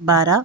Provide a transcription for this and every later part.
12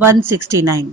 169।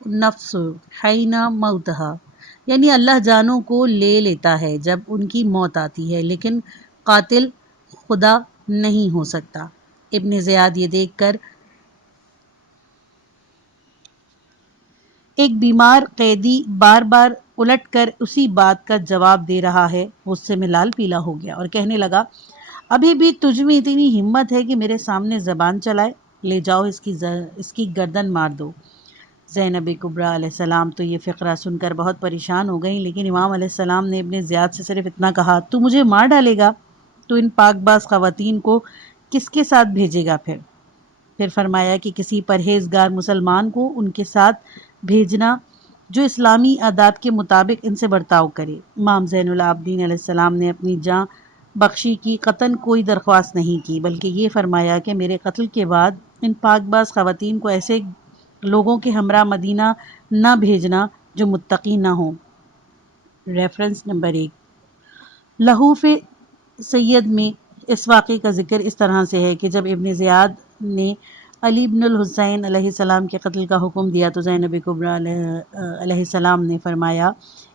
نفس حین موتہا، یعنی اللہ جانوں کو لے لیتا ہے جب ان کی موت آتی ہے، لیکن قاتل خدا نہیں ہو سکتا۔ ابن زیاد یہ دیکھ کر ایک بیمار قیدی بار بار الٹ کر اسی بات کا جواب دے رہا ہے، غصے میں لال پیلا ہو گیا اور کہنے لگا، ابھی بھی تجھ میں اتنی ہمت ہے کہ میرے سامنے زبان چلائے؟ لے جاؤ اس کی گردن مار دو۔ زینب کبریٰ علیہ السلام تو یہ فقرہ سن کر بہت پریشان ہو گئیں، لیکن امام علیہ السلام نے ابن زیاد سے صرف اتنا کہا، تو مجھے مار ڈالے گا؟ تو ان پاک باز خواتین کو کس کے ساتھ بھیجے گا پھر فرمایا کہ کسی پرہیزگار مسلمان کو ان کے ساتھ بھیجنا جو اسلامی عادات کے مطابق ان سے برتاؤ کرے۔ امام زین العابدین علیہ السلام نے اپنی جاں بخشی کی قطعاً کوئی درخواست نہیں کی، بلکہ یہ فرمایا کہ میرے قتل کے بعد ان پاک باز خواتین کو ایسے لوگوں کے ہمراہ مدینہ نہ بھیجنا جو متقی نہ ہوں۔ Reference number 1۔ لہوف سید میں اس واقعے کا ذکر اس طرح سے ہے کہ جب ابن زیاد نے علی بن الحسین علیہ السلام کے قتل کا حکم دیا تو زینب کبریٰ علیہ السلام نے فرمایا،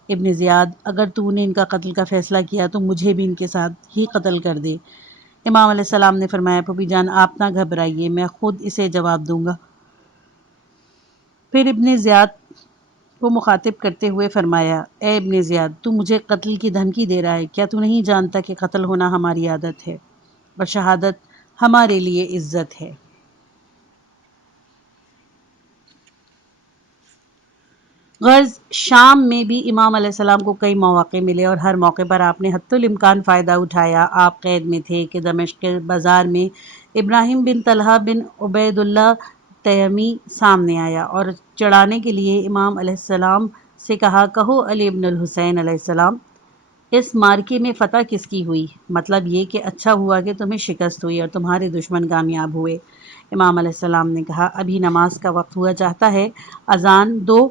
ابن زیاد اگر تو نے ان کا قتل کا فیصلہ کیا تو مجھے بھی ان کے ساتھ ہی قتل کر دے۔ امام علیہ السلام نے فرمایا، پھوپھی جان آپ نہ گھبرائیے، میں خود اسے جواب دوں گا۔ پھر ابن زیاد کو مخاطب کرتے ہوئے فرمایا، اے ابن زیاد، تو مجھے قتل کی دھمکی دے رہا ہے، کیا تو نہیں جانتا کہ قتل ہونا ہماری عادت ہے اور شہادت ہمارے لیے عزت ہے؟ غرض شام میں بھی امام علیہ السلام کو کئی مواقع ملے اور ہر موقع پر آپ نے حتی الامکان فائدہ اٹھایا۔ آپ قید میں تھے کہ دمشق کے بازار میں ابراہیم بن طلحہ بن عبید اللہ تیمی سامنے آیا اور چڑھانے کے لیے امام علیہ السلام سے کہا، کہو علی بن الحسین علیہ السلام، اس مارکے میں فتح کس کی ہوئی؟ مطلب یہ کہ اچھا ہوا کہ تمہیں شکست ہوئی اور تمہارے دشمن کامیاب ہوئے۔ امام علیہ السلام نے کہا، ابھی نماز کا وقت ہوا چاہتا ہے، اذان دو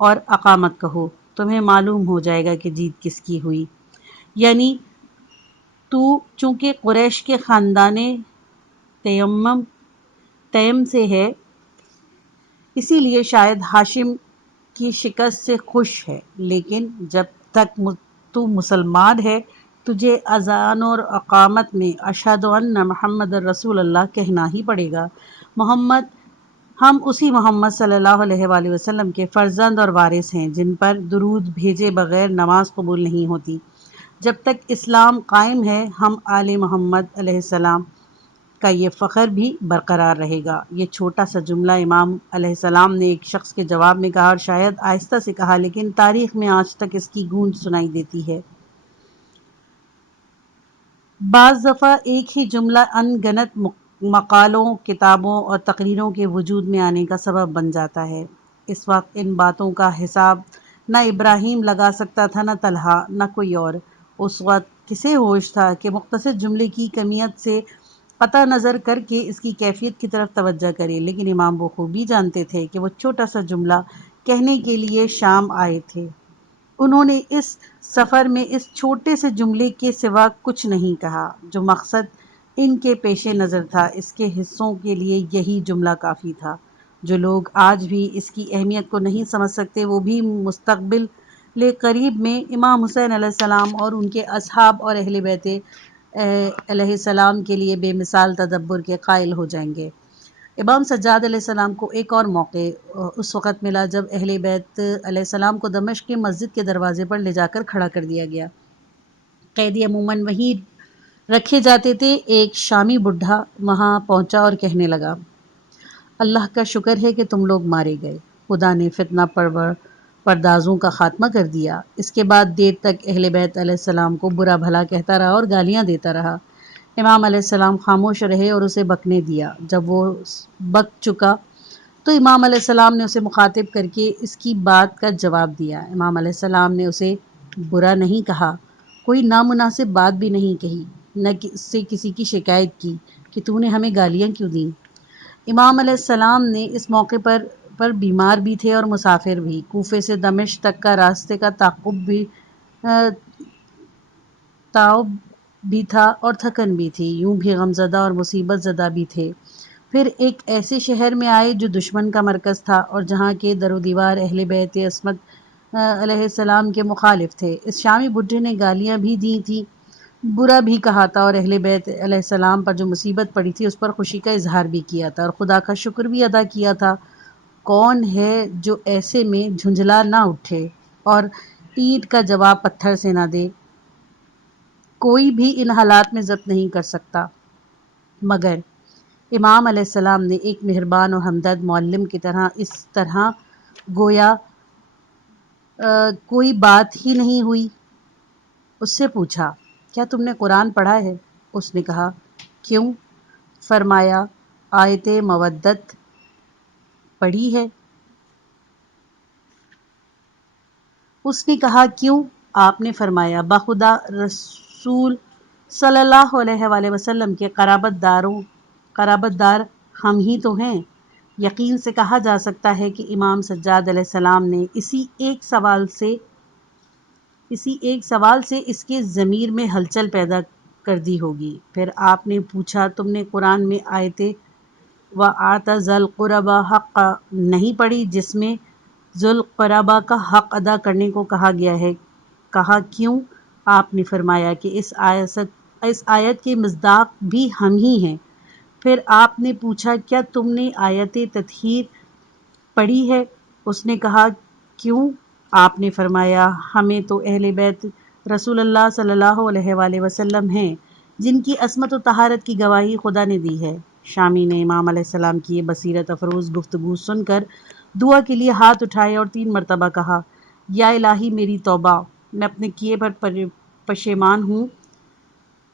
اور اقامت کہو، تمہیں معلوم ہو جائے گا کہ جیت کس کی ہوئی۔ یعنی تو چونکہ قریش کے خاندان تیم سے ہے، اسی لیے شاید ہاشم کی شکست سے خوش ہے، لیکن جب تک تو مسلمان ہے تجھے اذان اور اقامت میں اشہد ان محمد رسول اللہ کہنا ہی پڑے گا۔ ہم اسی محمد صلی اللہ علیہ وآلہ وسلم کے فرزند اور وارث ہیں جن پر درود بھیجے بغیر نماز قبول نہیں ہوتی۔ جب تک اسلام قائم ہے ہم آل محمد علیہ السلام کا یہ فخر بھی برقرار رہے گا۔ یہ چھوٹا سا جملہ امام علیہ السلام نے ایک شخص کے جواب میں کہا اور شاید آہستہ سے کہا، لیکن تاریخ میں آج تک اس کی گونج سنائی دیتی ہے۔ بعض دفعہ ایک ہی جملہ ان گنت مقالوں، کتابوں اور تقریروں کے وجود میں آنے کا سبب بن جاتا ہے۔ اس وقت ان باتوں کا حساب نہ ابراہیم لگا سکتا تھا، نہ طلحہ، نہ کوئی اور۔ اس وقت کسے ہوش تھا کہ مختصر جملے کی کمیت سے قطع نظر کر کے اس کی کیفیت کی طرف توجہ کرے، لیکن امام بخوبی جانتے تھے کہ وہ چھوٹا سا جملہ کہنے کے لیے شام آئے تھے۔ انہوں نے اس سفر میں اس چھوٹے سے جملے کے سوا کچھ نہیں کہا۔ جو مقصد ان کے پیش نظر تھا، اس کے حصوں کے لیے یہی جملہ کافی تھا۔ جو لوگ آج بھی اس کی اہمیت کو نہیں سمجھ سکتے، وہ بھی مستقبل قریب میں امام حسین علیہ السلام اور ان کے اصحاب اور اہل بیت علیہ السلام کے لیے بے مثال تدبر کے قائل ہو جائیں گے۔ امام سجاد علیہ السلام کو ایک اور موقع اس وقت ملا جب اہل بیت علیہ السلام کو دمشق کی مسجد کے دروازے پر لے جا کر کھڑا کر دیا گیا۔ قیدی عموماً وہیں رکھے جاتے تھے۔ ایک شامی بڈھا وہاں پہنچا اور کہنے لگا، اللہ کا شکر ہے کہ تم لوگ مارے گئے، خدا نے فتنہ پردازوں کا خاتمہ کر دیا۔ اس کے بعد دیر تک اہل بیت علیہ السلام کو برا بھلا کہتا رہا اور گالیاں دیتا رہا۔ امام علیہ السلام خاموش رہے اور اسے بکنے دیا۔ جب وہ بک چکا تو امام علیہ السلام نے اسے مخاطب کر کے اس کی بات کا جواب دیا۔ امام علیہ السلام نے اسے برا نہیں کہا، کوئی نامناسب بات بھی نہیں کہی، نہ اس سے کسی کی شکایت کی کہ تو نے ہمیں گالیاں کیوں دیں۔ امام علیہ السلام نے اس موقع پر بیمار بھی تھے اور مسافر بھی، کوفے سے دمشق تک کا راستے کا تعب بھی تھا اور تھکن بھی تھی، یوں بھی غمزدہ اور مصیبت زدہ بھی تھے۔ پھر ایک ایسے شہر میں آئے جو دشمن کا مرکز تھا اور جہاں کے در و دیوار اہل بیت عصمت علیہ السلام کے مخالف تھے۔ اس شامی بڈھے نے گالیاں بھی دی تھی، برا بھی کہا تھا، اور اہل بیت علیہ السلام پر جو مصیبت پڑی تھی اس پر خوشی کا اظہار بھی کیا تھا اور خدا کا شکر بھی ادا کیا تھا۔ کون ہے جو ایسے میں جھنجھلا نہ اٹھے اور اینٹ کا جواب پتھر سے نہ دے؟ کوئی بھی ان حالات میں ضبط نہیں کر سکتا، مگر امام علیہ السلام نے ایک مہربان اور ہمدرد معلم کی طرح اس طرح گویا کوئی بات ہی نہیں ہوئی۔ اس سے پوچھا، کیا تم نے قرآن پڑھا ہے؟ اس نے کہا، کیوں؟ فرمایا، آیت مودت پڑھی ہے؟ اس نے کہا، کیوں؟ آپ نے فرمایا، بخدا رسول صلی اللہ علیہ وآلہ وسلم کے قرابت دار ہم ہی تو ہیں۔ یقین سے کہا جا سکتا ہے کہ امام سجاد علیہ السلام نے اسی ایک سوال سے اس کے ضمیر میں ہلچل پیدا کر دی ہوگی۔ پھر آپ نے پوچھا، تم نے قرآن میں آیت وَآتَ ذَا الْقُرْبَى حَقَّهُ نہیں پڑھی جس میں ذو القربہ کا حق ادا کرنے کو کہا گیا ہے؟ کہا، کیوں؟ آپ نے فرمایا کہ اس آیت کے مصداق بھی ہم ہی ہیں۔ پھر آپ نے پوچھا، کیا تم نے آیت تطہیر پڑھی ہے؟ اس نے کہا، کیوں؟ آپ نے فرمایا، ہمیں تو اہل بیت رسول اللہ صلی اللہ علیہ وآلہ وسلم ہیں جن کی عصمت و طہارت کی گواہی خدا نے دی ہے۔ شامی نے امام علیہ السلام کی یہ بصیرت افروز گفتگو سن کر دعا کے لیے ہاتھ اٹھائے اور 3 مرتبہ کہا، یا الہی میری توبہ، میں اپنے کیے پر پشیمان ہوں۔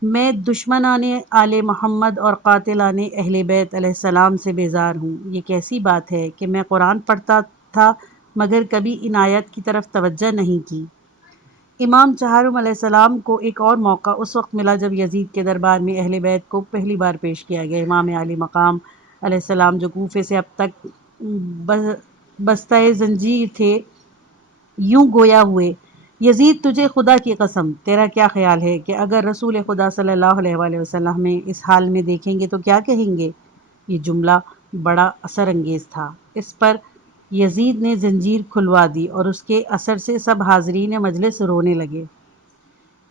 میں دشمنان آل محمد اور قاتلان اہل بیت علیہ السلام سے بیزار ہوں۔ یہ کیسی بات ہے کہ میں قرآن پڑھتا تھا مگر کبھی ان آیات کی طرف توجہ نہیں کی۔ امام چہارم علیہ السلام کو ایک اور موقع اس وقت ملا جب یزید کے دربار میں اہل بیت کو پہلی بار پیش کیا گیا۔ امام علی مقام علیہ السلام جو کوفے سے اب تک بستہ زنجیر تھے، یوں گویا ہوئے، یزید تجھے خدا کی قسم، تیرا کیا خیال ہے کہ اگر رسول خدا صلی اللہ علیہ وآلہ وسلم میں اس حال میں دیکھیں گے تو کیا کہیں گے؟ یہ جملہ بڑا اثر انگیز تھا۔ اس پر یزید نے زنجیر کھلوا دی اور اس کے اثر سے سب حاضرین مجلس رونے لگے۔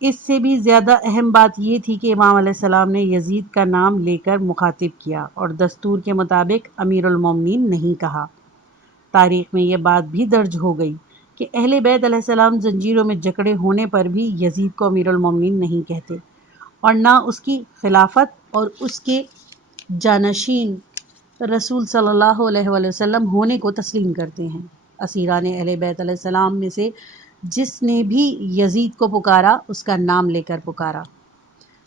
اس سے بھی زیادہ اہم بات یہ تھی کہ امام علیہ السلام نے یزید کا نام لے کر مخاطب کیا اور دستور کے مطابق امیر المومنین نہیں کہا۔ تاریخ میں یہ بات بھی درج ہو گئی کہ اہل بیت علیہ السلام زنجیروں میں جکڑے ہونے پر بھی یزید کو امیر المومنین نہیں کہتے اور نہ اس کی خلافت اور اس کے جانشین رسول صلی اللہ علیہ وآلہ وسلم ہونے کو تسلیم کرتے ہیں۔ اسیران اہل بیت علیہ السلام میں سے جس نے بھی یزید کو پکارا اس کا نام لے کر پکارا۔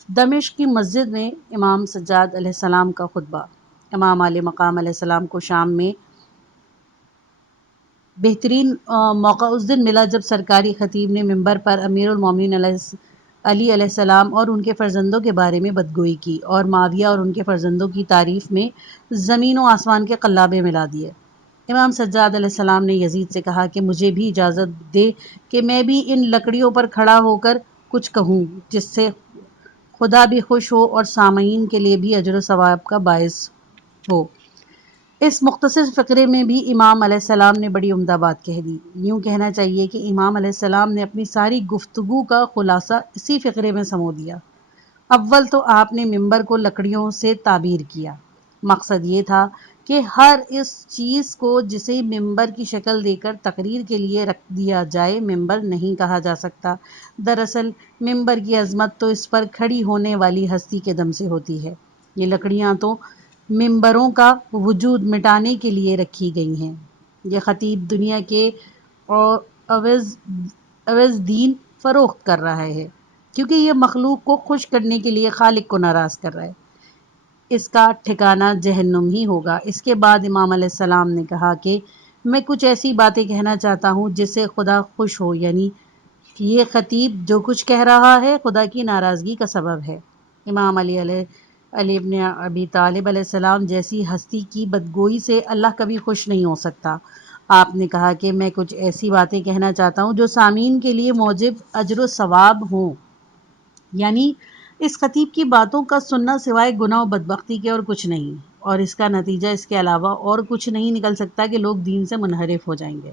دمشق کی مسجد میں امام سجاد علیہ السلام کا خطبہ۔ امام علی مقام علیہ السلام کو شام میں بہترین موقع اس دن ملا جب سرکاری خطیب نے منبر پر امیر المومنین علی علیہ السلام اور ان کے فرزندوں کے بارے میں بدگوئی کی اور معاویہ اور ان کے فرزندوں کی تعریف میں زمین و آسمان کے قلابے ملا دیے۔ امام سجاد علیہ السلام نے یزید سے کہا کہ مجھے بھی اجازت دے کہ میں بھی ان لکڑیوں پر کھڑا ہو کر کچھ کہوں جس سے خدا بھی خوش ہو اور سامعین کے لیے بھی اجر و ثواب کا باعث ہو۔ اس مختصر فقرے میں بھی امام علیہ السلام نے بڑی عمدہ بات کہہ دی۔ یوں کہنا چاہیے کہ امام علیہ السلام نے اپنی ساری گفتگو کا خلاصہ اسی فقرے میں سمو دیا۔ اول تو آپ نے منبر کو لکڑیوں سے تعبیر کیا۔ مقصد یہ تھا کہ ہر اس چیز کو جسے ممبر کی شکل دے کر تقریر کے لیے رکھ دیا جائے ممبر نہیں کہا جا سکتا۔ دراصل ممبر کی عظمت تو اس پر کھڑی ہونے والی ہستی کے دم سے ہوتی ہے۔ یہ لکڑیاں تو ممبروں کا وجود مٹانے کے لیے رکھی گئی ہیں۔ یہ خطیب دنیا کے عوض دین فروخت کر رہا ہے کیونکہ یہ مخلوق کو خوش کرنے کے لیے خالق کو ناراض کر رہا ہے۔ اس کا ٹھکانہ جہنم ہی ہوگا۔ اس کے بعد امام علیہ السلام نے کہا کہ میں کچھ ایسی باتیں کہنا چاہتا ہوں جس سے خدا خوش ہو، یعنی یہ خطیب جو کچھ کہہ رہا ہے خدا کی ناراضگی کا سبب ہے۔ امام علی ابن ابی طالب علیہ السلام جیسی ہستی کی بدگوئی سے اللہ کبھی خوش نہیں ہو سکتا۔ آپ نے کہا کہ میں کچھ ایسی باتیں کہنا چاہتا ہوں جو سامعین کے لیے موجب اجر و ثواب ہوں، یعنی اس خطیب کی باتوں کا سننا سوائے گناہ و بدبختی کے اور کچھ نہیں، اور اس کا نتیجہ اس کے علاوہ اور کچھ نہیں نکل سکتا کہ لوگ دین سے منحرف ہو جائیں گے۔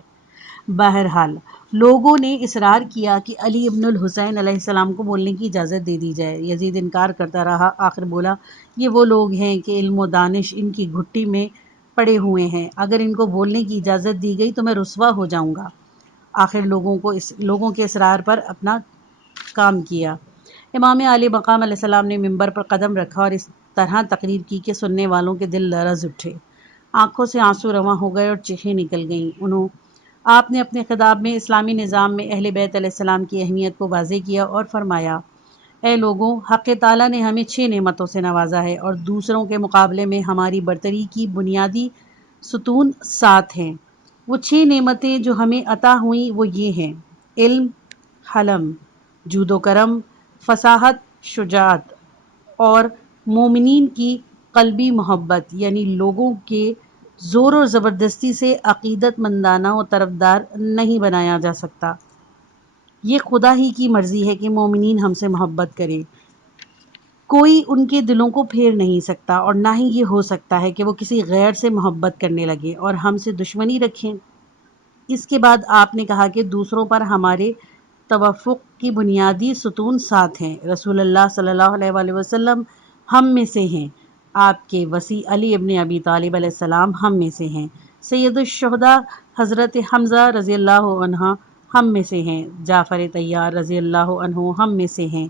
بہرحال لوگوں نے اصرار کیا کہ علی ابن الحسین علیہ السلام کو بولنے کی اجازت دے دی جائے۔ یزید انکار کرتا رہا، آخر بولا یہ وہ لوگ ہیں کہ علم و دانش ان کی گھٹی میں پڑے ہوئے ہیں، اگر ان کو بولنے کی اجازت دی گئی تو میں رسوا ہو جاؤں گا۔ آخر لوگوں کے اصرار پر اپنا کام کیا۔ امام علی مقام علیہ السلام نے ممبر پر قدم رکھا اور اس طرح تقریر کی کہ سننے والوں کے دل لرز اٹھے، آنکھوں سے آنسو رواں ہو گئے اور چیخیں نکل گئیں۔ آپ نے اپنے خطاب میں اسلامی نظام میں اہل بیت علیہ السلام کی اہمیت کو واضح کیا اور فرمایا، اے لوگوں، حق تعالیٰ نے ہمیں 6 نعمتوں سے نوازا ہے اور دوسروں کے مقابلے میں ہماری برتری کی بنیادی ستون 7 ہیں۔ وہ 6 نعمتیں جو ہمیں عطا ہوئیں وہ یہ ہیں: علم، حلم، جود و کرم، فصاحت، شجاعت اور مومنین کی قلبی محبت، یعنی لوگوں کے زور و زبردستی سے عقیدت مندانہ و طرفدار نہیں بنایا جا سکتا۔ یہ خدا ہی کی مرضی ہے کہ مومنین ہم سے محبت کرے، کوئی ان کے دلوں کو پھیر نہیں سکتا، اور نہ ہی یہ ہو سکتا ہے کہ وہ کسی غیر سے محبت کرنے لگے اور ہم سے دشمنی رکھیں۔ اس کے بعد آپ نے کہا کہ دوسروں پر ہمارے توفق کی بنیادی ستون 7 ہیں۔ رسول اللہ صلی اللہ علیہ وآلہ وسلم ہم میں سے ہیں، آپ کے وصی علی ابن ابی طالب علیہ السلام ہم میں سے ہیں، سید الشہداء حضرت حمزہ رضی اللہ عنہ ہم میں سے ہیں، جعفر طیار رضی اللہ عنہ ہم میں سے ہیں،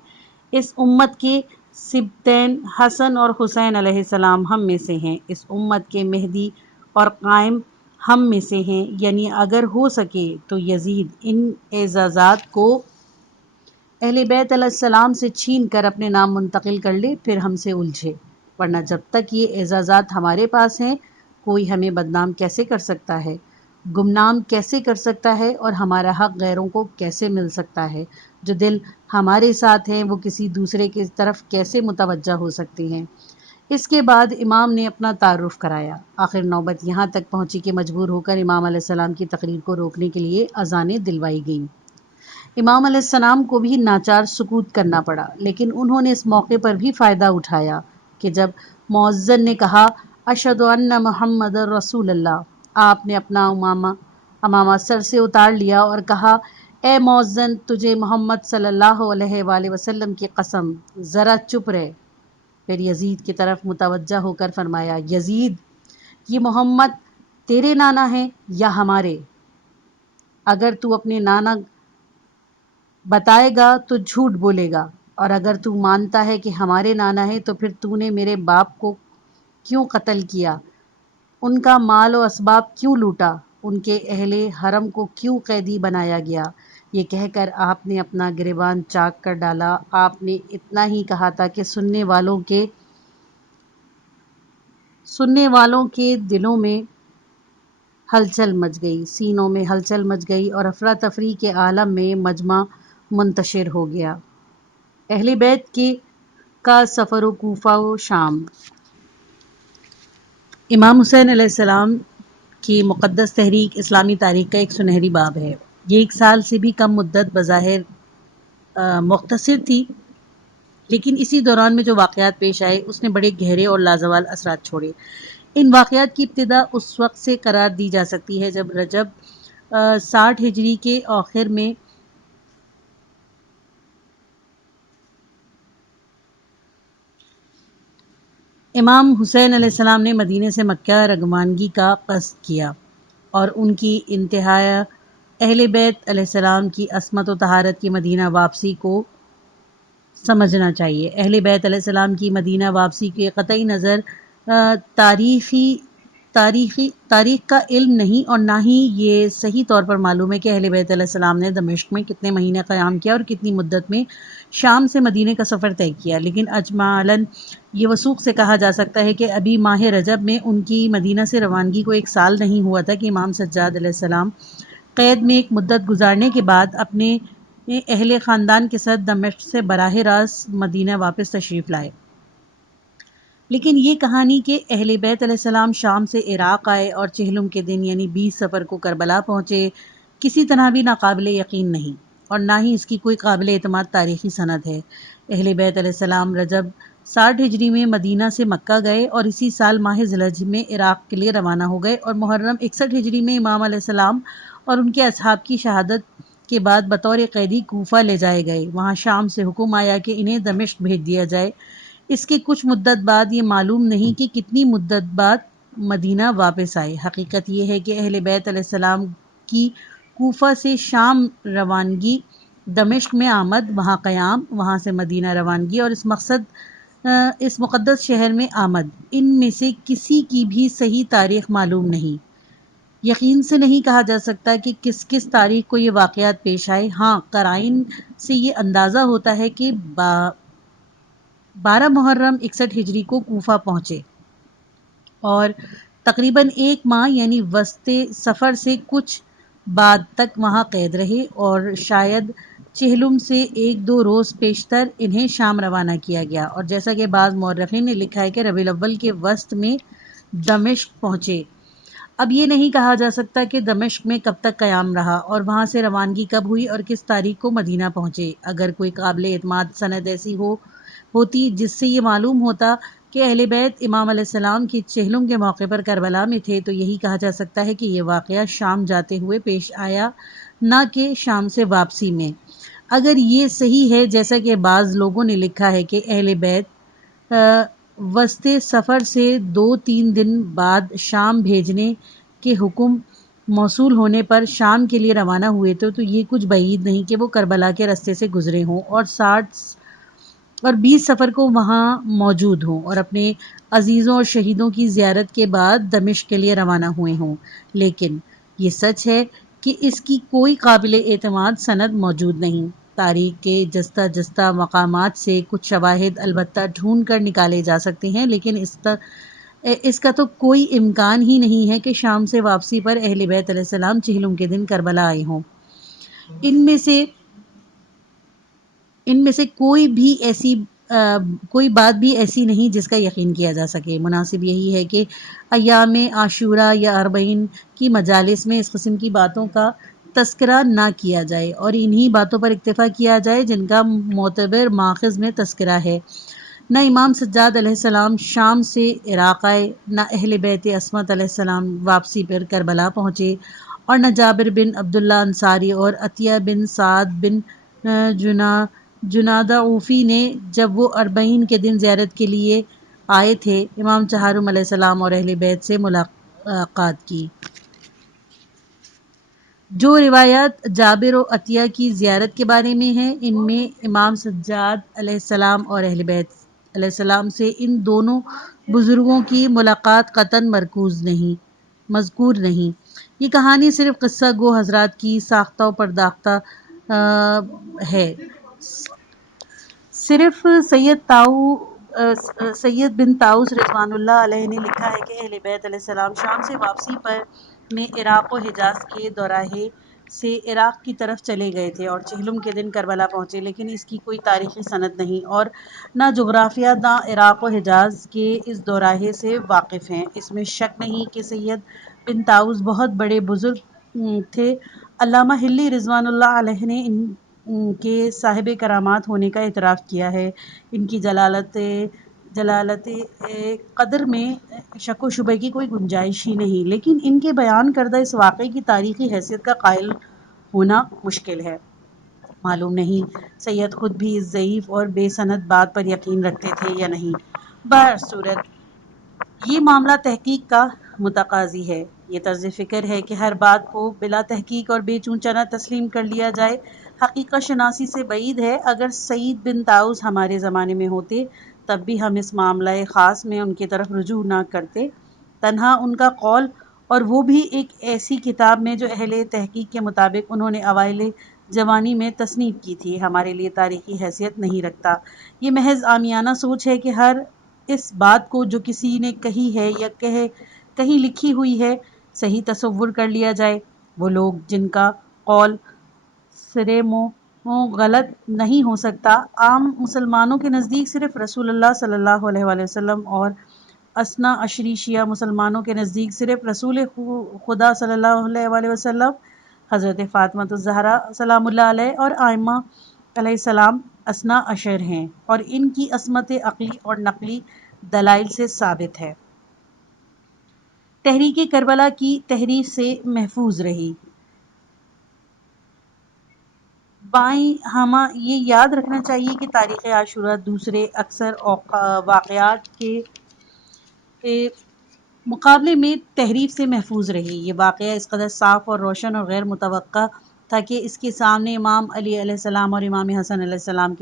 اس امت کے سبتین حسن اور حسین علیہ السلام ہم میں سے ہیں، اس امت کے مہدی اور قائم ہم میں سے ہیں، یعنی اگر ہو سکے تو یزید ان اعزازات کو اہل بیت علیہ السلام سے چھین کر اپنے نام منتقل کر لے، پھر ہم سے الجھے، ورنہ جب تک یہ اعزازات ہمارے پاس ہیں کوئی ہمیں بدنام کیسے کر سکتا ہے، گمنام کیسے کر سکتا ہے، اور ہمارا حق غیروں کو کیسے مل سکتا ہے؟ جو دل ہمارے ساتھ ہیں وہ کسی دوسرے کی طرف کیسے متوجہ ہو سکتے ہیں؟ اس کے بعد امام نے اپنا تعارف کرایا۔ آخر نوبت یہاں تک پہنچی کہ مجبور ہو کر امام علیہ السلام کی تقریر کو روکنے کے لیے اذانیں دلوائی گئیں۔ امام علیہ السلام کو بھی ناچار سکوت کرنا پڑا، لیکن انہوں نے اس موقع پر بھی فائدہ اٹھایا کہ جب مؤذن نے کہا اشہد ان محمد رسول اللہ، آپ نے اپنا امامہ سر سے اتار لیا اور کہا، اے مؤذن، تجھے محمد صلی اللہ علیہ وآلہ وسلم کی قسم، ذرا چپ رہ۔ پھر یزید کی طرف متوجہ ہو کر فرمایا، یزید، یہ محمد تیرے نانا ہیں یا ہمارے؟ اگر تو اپنے نانا بتائے گا تو جھوٹ بولے گا، اور اگر تو مانتا ہے کہ ہمارے نانا ہے تو پھر تو نے میرے باپ کو کیوں قتل کیا، ان کا مال و اسباب کیوں لوٹا، ان کے اہل حرم کو کیوں قیدی بنایا گیا؟ یہ کہہ کر آپ نے اپنا گریبان چاک کر ڈالا۔ آپ نے اتنا ہی کہا تھا کہ سننے والوں کے دلوں میں ہلچل مچ گئی، سینوں میں ہلچل مچ گئی اور افراتفری کے عالم میں مجمع منتشر ہو گیا۔ اہل بیت کا سفر و کوفہ و شام۔ امام حسین علیہ السلام کی مقدس تحریک اسلامی تاریخ کا ایک سنہری باب ہے۔ یہ 1 سال سے بھی کم مدت بظاہر مختصر تھی، لیکن اسی دوران میں جو واقعات پیش آئے اس نے بڑے گہرے اور لازوال اثرات چھوڑے۔ ان واقعات کی ابتدا اس وقت سے قرار دی جا سکتی ہے جب رجب 60 ہجری کے آخر میں امام حسین علیہ السلام نے مدینے سے مکہ روانگی کا قصد کیا، اور ان کی انتہا اہل بیت علیہ السلام کی عصمت و طہارت کی مدینہ واپسی کو سمجھنا چاہیے۔ اہل بیت علیہ السلام کی مدینہ واپسی کے قطعی نظر تاریخ کا علم نہیں، اور نہ ہی یہ صحیح طور پر معلوم ہے کہ اہل بیت علیہ السلام نے دمشق میں کتنے مہینے قیام کیا اور کتنی مدت میں شام سے مدینے کا سفر طے کیا، لیکن اجمالاً یہ وثوق سے کہا جا سکتا ہے کہ ابھی ماہ رجب میں ان کی مدینہ سے روانگی کو 1 سال نہیں ہوا تھا کہ امام سجاد علیہ السلام قید میں ایک مدت گزارنے کے بعد اپنے اہل خاندان کے ساتھ دمشق سے براہ راست مدینہ واپس تشریف لائے۔ لیکن یہ کہانی کہ اہل بیت علیہ السلام شام سے عراق آئے اور چہلم کے دن یعنی 20 صفر کو کربلا پہنچے، کسی طرح بھی ناقابل یقین نہیں، اور نہ ہی اس کی کوئی قابل اعتماد تاریخی سند ہے۔ اہل بیت علیہ السلام رجب 60 ہجری میں مدینہ سے مکہ گئے اور اسی سال ماہ ذوالحج میں عراق کے لیے روانہ ہو گئے، اور محرم 61 ہجری میں امام علیہ السلام اور ان کے اصحاب کی شہادت کے بعد بطور قیدی کوفہ لے جائے گئے۔ وہاں شام سے حکم آیا کہ انہیں دمشق بھیج دیا جائے۔ اس کے کچھ مدت بعد، یہ معلوم نہیں کہ کتنی مدت بعد، مدینہ واپس آئے۔ حقیقت یہ ہے کہ اہل بیت علیہ السلام کی کوفہ سے شام روانگی، دمشق میں آمد، وہاں قیام، وہاں سے مدینہ روانگی اور اس مقدس شہر میں آمد، ان میں سے کسی کی بھی صحیح تاریخ معلوم نہیں۔ یقین سے نہیں کہا جا سکتا کہ کس کس تاریخ کو یہ واقعات پیش آئے۔ ہاں، قرائن سے یہ اندازہ ہوتا ہے کہ 12 محرم 61 ہجری کو کوفہ پہنچے اور تقریباً ایک ماہ یعنی وسط سفر سے کچھ بعد تک وہاں قید رہے، اور شاید چہلم سے 1-2 روز پیشتر انہیں شام روانہ کیا گیا، اور جیسا کہ بعض مورخین نے لکھا ہے کہ ربیع الاول کے وسط میں دمشق پہنچے۔ اب یہ نہیں کہا جا سکتا کہ دمشق میں کب تک قیام رہا اور وہاں سے روانگی کب ہوئی اور کس تاریخ کو مدینہ پہنچے۔ اگر کوئی قابل اعتماد سند ایسی ہوتی جس سے یہ معلوم ہوتا کہ اہل بیت امام علیہ السلام کی چہلم کے موقع پر کربلا میں تھے، تو یہی کہا جا سکتا ہے کہ یہ واقعہ شام جاتے ہوئے پیش آیا، نہ کہ شام سے واپسی میں۔ اگر یہ صحیح ہے، جیسا کہ بعض لوگوں نے لکھا ہے کہ اہل بیت وسط سفر سے 2-3 دن بعد شام بھیجنے کے حکم موصول ہونے پر شام کے لیے روانہ ہوئے تھے، تو یہ کچھ بعید نہیں کہ وہ کربلا کے رستے سے گزرے ہوں اور 20 سفر کو وہاں موجود ہوں اور اپنے عزیزوں اور شہیدوں کی زیارت کے بعد دمشق کے لیے روانہ ہوئے ہوں۔ لیکن یہ سچ ہے کہ اس کی کوئی قابل اعتماد سند موجود نہیں۔ تاریخ کے جستہ مقامات سے کچھ شواہد البتہ ڈھونڈ کر نکالے جا سکتے ہیں، لیکن اس کا تو کوئی امکان ہی نہیں ہے کہ شام سے واپسی پر اہل بیت علیہ السلام چہلم کے دن کربلا آئے ہوں۔ ان میں سے کوئی بات بھی ایسی نہیں جس کا یقین کیا جا سکے۔ مناسب یہی ہے کہ ایام عاشورہ یا اربعین کی مجالس میں اس قسم کی باتوں کا تذکرہ نہ کیا جائے اور انہی باتوں پر اکتفا کیا جائے جن کا معتبر ماخذ میں تذکرہ ہے۔ نہ امام سجاد علیہ السلام شام سے عراق آئے، نہ اہل بیت عصمت علیہ السلام واپسی پر کربلا پہنچے، اور نہ جابر بن عبداللہ انصاری اور عطیہ بن سعد بن جنادہ اوفی نے جب وہ 40 کے دن زیارت کے لیے آئے تھے، امام چہارم علیہ السلام اور اہل بیت سے ملاقات کی۔ جو روایات جابر و عطیہ کی زیارت کے بارے میں ہیں، ان میں امام سجاد علیہ السلام اور اہل بیت علیہ السلام سے ان دونوں بزرگوں کی ملاقات قطعاً مذکور نہیں۔ یہ کہانی صرف قصہ گو حضرات کی ساختہ و پرداختہ ہے۔ صرف سید بن طاؤس رضوان اللہ علیہ نے لکھا ہے کہ اہل بیت علیہ السلام شام سے واپسی پر میں عراق و حجاز کے دوراہے سے عراق کی طرف چلے گئے تھے اور چہلم کے دن کربلا پہنچے، لیکن اس کی کوئی تاریخی سند نہیں اور نہ جغرافیہ داں عراق و حجاز کے اس دوراہے سے واقف ہیں۔ اس میں شک نہیں کہ سید بن طاؤس بہت بڑے بزرگ تھے۔ علامہ حلی رضوان اللہ علیہ نے ان کے صاحب کرامات ہونے کا اعتراف کیا ہے۔ ان کی جلالت قدر میں شک و شبہ کی کوئی گنجائش ہی نہیں، لیکن ان کے بیان کردہ اس واقعے کی تاریخی حیثیت کا قائل ہونا مشکل ہے۔ معلوم نہیں سید خود بھی اس ضعیف اور بے سند بات پر یقین رکھتے تھے یا نہیں۔ بہرصورت یہ معاملہ تحقیق کا متقاضی ہے۔ یہ طرز فکر ہے کہ ہر بات کو بلا تحقیق اور بے چون چرا تسلیم کر لیا جائے، حقیقت شناسی سے بعید ہے۔ اگر سید بن طاؤس ہمارے زمانے میں ہوتے، تب بھی ہم اس معاملہ خاص میں ان کی طرف رجوع نہ کرتے۔ تنہا ان کا قول، اور وہ بھی ایک ایسی کتاب میں جو اہل تحقیق کے مطابق انہوں نے اوائل جوانی میں تصنیف کی تھی، ہمارے لیے تاریخی حیثیت نہیں رکھتا۔ یہ محض عامیانہ سوچ ہے کہ ہر اس بات کو جو کسی نے کہی ہے یا کہیں لکھی ہوئی ہے، صحیح تصور کر لیا جائے۔ وہ لوگ جن کا قول سرے منہ غلط نہیں ہو سکتا، عام مسلمانوں کے نزدیک صرف رسول اللہ صلی اللہ علیہ وآلہ وسلم اور اثنا عشری شیعہ مسلمانوں کے نزدیک صرف رسول خدا صلی اللہ علیہ وآلہ وسلم، حضرت فاطمہ الزہرا سلام اللہ علیہ اور ائمہ علیہ السلام اثنا عشر ہیں اور ان کی عصمت عقلی اور نقلی دلائل سے ثابت ہے۔ تحریک کربلا کی تحریف سے محفوظ رہی۔ بائیں ہمہ یہ یاد رکھنا چاہیے کہ تاریخ عاشورہ دوسرے اکثر واقعات کے مقابلے میں تحریف سے محفوظ رہی۔ یہ واقعہ اس قدر صاف اور روشن اور غیر متوقع تھا کہ اس کے سامنے امام علی علیہ السلام اور امام حسن علیہ السلام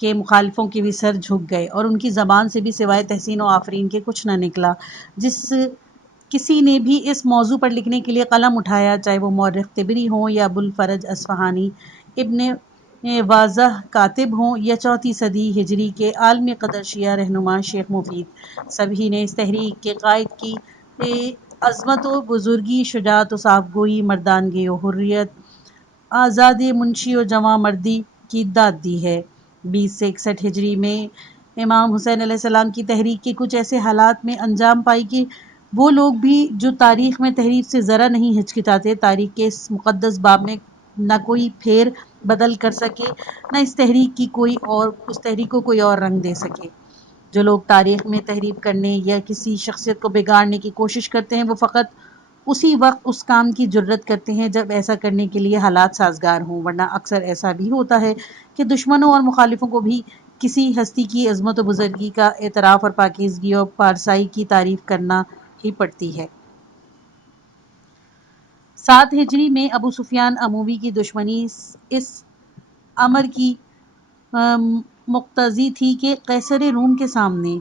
کے مخالفوں کے بھی سر جھک گئے اور ان کی زبان سے بھی سوائے تحسین و آفرین کے کچھ نہ نکلا۔ جس کسی نے بھی اس موضوع پر لکھنے کے لیے قلم اٹھایا، چاہے وہ مورخ طبری ہوں یا ابوالفرج اصفہانی، ابن واضح کاتب ہوں یا 4 صدی ہجری کے عالم قدر شیعہ رہنما شیخ مفید، سبھی نے اس تحریک کے قائد کی عظمت و بزرگی، شجاعت و صاف گوئی، مردانگی و حریت، آزاد منشی و جواں مردی کی داد دی ہے۔ 20 سے 61 ہجری میں امام حسین علیہ السلام کی تحریک کے کچھ ایسے حالات میں انجام پائی کہ وہ لوگ بھی جو تاریخ میں تحریف سے ذرا نہیں ہچکچاتے، تاریخ کے اس مقدس باب میں نہ کوئی پھیر بدل کر سکے، نہ اس تحریک کو کوئی اور رنگ دے سکے۔ جو لوگ تاریخ میں تحریف کرنے یا کسی شخصیت کو بگاڑنے کی کوشش کرتے ہیں، وہ فقط اسی وقت اس کام کی جرات کرتے ہیں جب ایسا کرنے کے لیے حالات سازگار ہوں، ورنہ اکثر ایسا بھی ہوتا ہے کہ دشمنوں اور مخالفوں کو بھی کسی ہستی کی عظمت و بزرگی کا اعتراف اور پاکیزگی اور پارسائی کی تعریف کرنا ہی پڑتی ہے۔ 7 ہجری میں ابو سفیان اموی کی دشمنی اس امر کی مقتضی تھی کہ قیصر روم کے سامنے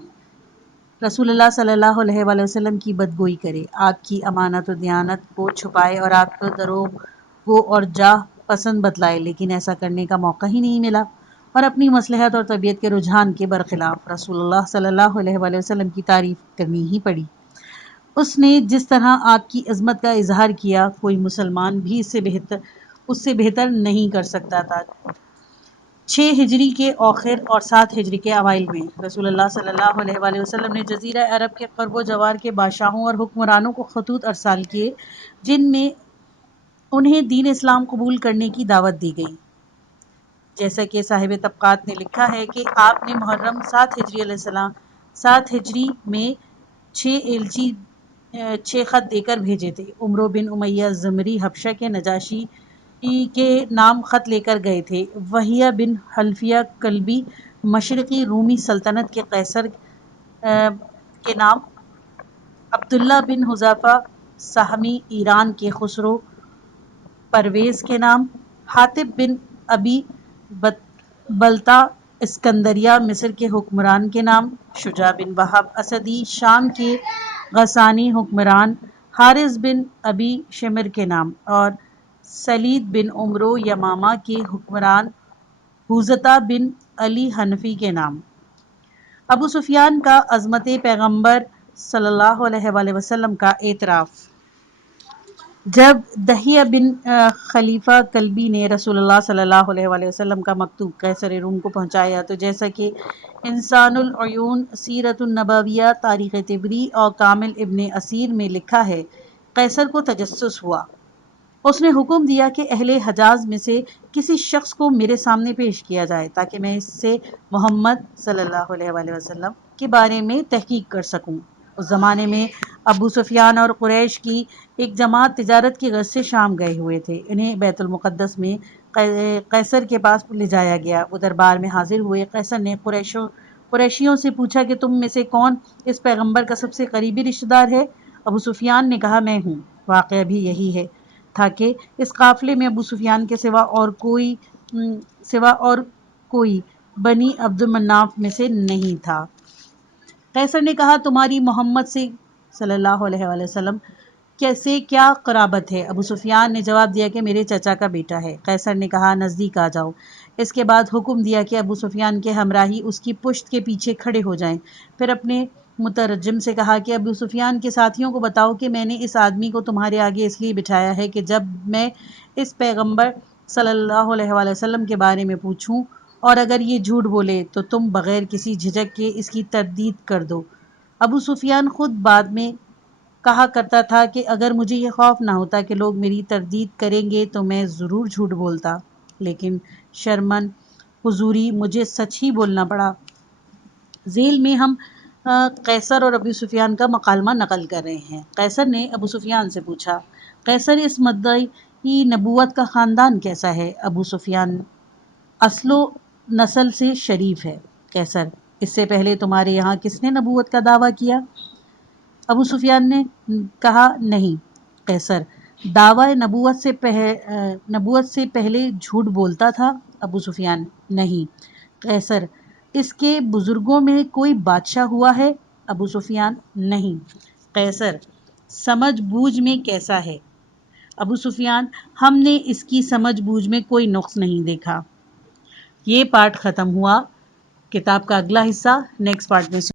رسول اللہ صلی اللہ علیہ وآلہ وسلم کی بدگوئی کرے، آپ کی امانت و دیانت کو چھپائے اور آپ کو دروغ اور جاہ پسند بتلائے، لیکن ایسا کرنے کا موقع ہی نہیں ملا اور اپنی مصلحت اور طبیعت کے رجحان کے برخلاف رسول اللہ صلی اللہ علیہ وآلہ وسلم کی تعریف کرنی ہی پڑی۔ اس نے جس طرح آپ کی عظمت کا اظہار کیا، کوئی مسلمان بھی اس سے بہتر نہیں کر سکتا تھا۔ 6 ہجری کے اواخر اور 7 ہجری کے اوائل میں رسول اللہ صلی اللہ علیہ وآلہ وسلم نے جزیرہ عرب کے قرب و جوار کے بادشاہوں اور حکمرانوں کو خطوط ارسال کیے، جن میں انہیں دین اسلام قبول کرنے کی دعوت دی گئی۔ جیسا کہ صاحب طبقات نے لکھا ہے کہ آپ نے محرم 7 ہجری میں 6 خط دے کر بھیجے تھے۔ عمرو بن امیہ زمری حبشہ کے نجاشی کے نام خط لے کر گئے تھے۔ وہیہ بن حلفیہ کلبی مشرقی رومی سلطنت کے قیصر کے نام، عبداللہ بن حذیفہ سہمی ایران کے خسرو پرویز کے نام، حاتب بن ابی بلتع اسکندریہ مصر کے حکمران کے نام، شجاع بن وہب اسدی شام کے غسانی حکمران، حارث بن ابی شمر کے نام، اور سلید بن عمرو یمامہ کے حکمران حوزتہ بن علی حنفی کے نام۔ ابو سفیان کا عظمت پیغمبر صلی اللہ علیہ وآلہ وسلم کا اعتراف۔ جب دحیہ بن خلیفہ کلبی نے رسول اللہ صلی اللہ علیہ وآلہ وسلم کا مکتوب قیصر روم کو پہنچایا تو جیسا کہ انسان العیون، سیرت النبویہ، تاریخ طبری اور کامل ابن اسیر میں لکھا ہے، قیصر کو تجسس ہوا۔ اس نے حکم دیا کہ اہل حجاز میں سے کسی شخص کو میرے سامنے پیش کیا جائے تاکہ میں اس سے محمد صلی اللہ علیہ وآلہ وسلم کے بارے میں تحقیق کر سکوں۔ اس زمانے میں ابو سفیان اور قریش کی ایک جماعت تجارت کی غرض سے شام گئے ہوئے تھے۔ انہیں بیت المقدس میں قیصر کے پاس لے جایا گیا۔ وہ دربار میں حاضر ہوئے۔ قیصر نے قریشیوں سے پوچھا کہ تم میں سے کون اس پیغمبر کا سب سے قریبی رشتہ دار ہے؟ ابو سفیان نے کہا میں ہوں۔ واقعہ بھی یہی تھا کہ اس قافلے میں ابو سفیان کے سوا اور کوئی بنی عبد مناف میں سے نہیں تھا۔ قیصر نے کہا تمہاری محمد سے صلی اللہ علیہ وآلہ وسلم سے کیا قرابت ہے؟ ابو سفیان نے جواب دیا کہ میرے چچا کا بیٹا ہے۔ قیصر نے کہا نزدیک آ جاؤ۔ اس کے بعد حکم دیا کہ ابو سفیان کے ہمراہی اس کی پشت کے پیچھے کھڑے ہو جائیں۔ پھر اپنے مترجم سے کہا کہ ابو سفیان کے ساتھیوں کو بتاؤ کہ میں نے اس آدمی کو تمہارے آگے اس لیے بٹھایا ہے کہ جب میں اس پیغمبر صلی اللہ علیہ وآلہ وسلم کے بارے میں پوچھوں اور اگر یہ جھوٹ بولے تو تم بغیر کسی جھجک کے اس کی تردید کر دو۔ ابو سفیان خود بعد میں کہا کرتا تھا کہ اگر مجھے یہ خوف نہ ہوتا کہ لوگ میری تردید کریں گے تو میں ضرور جھوٹ بولتا، لیکن شرمن حضوری مجھے سچ ہی بولنا پڑا۔ ذیل میں ہم قیصر اور ابو سفیان کا مکالمہ نقل کر رہے ہیں۔ قیصر نے ابو سفیان سے پوچھا، قیصر اس مدعی نبوت کا خاندان کیسا ہے؟ ابو سفیان، اصل و نسل سے شریف ہے۔ قیصر، اس سے پہلے تمہارے یہاں کس نے نبوت کا دعویٰ کیا؟ ابو سفیان نے کہا، نہیں۔ قیصر، دعویٰ نبوت سے پہلے جھوٹ بولتا تھا؟ ابو سفیان، نہیں۔ قیصر، اس کے بزرگوں میں کوئی بادشاہ ہوا ہے؟ ابو سفیان، نہیں۔ قیصر، سمجھ بوجھ میں کیسا ہے؟ ابو سفیان، ہم نے اس کی سمجھ بوجھ میں کوئی نقص نہیں دیکھا۔ یہ پارٹ ختم ہوا۔ کتاب کا اگلا حصہ نیکسٹ پارٹ میں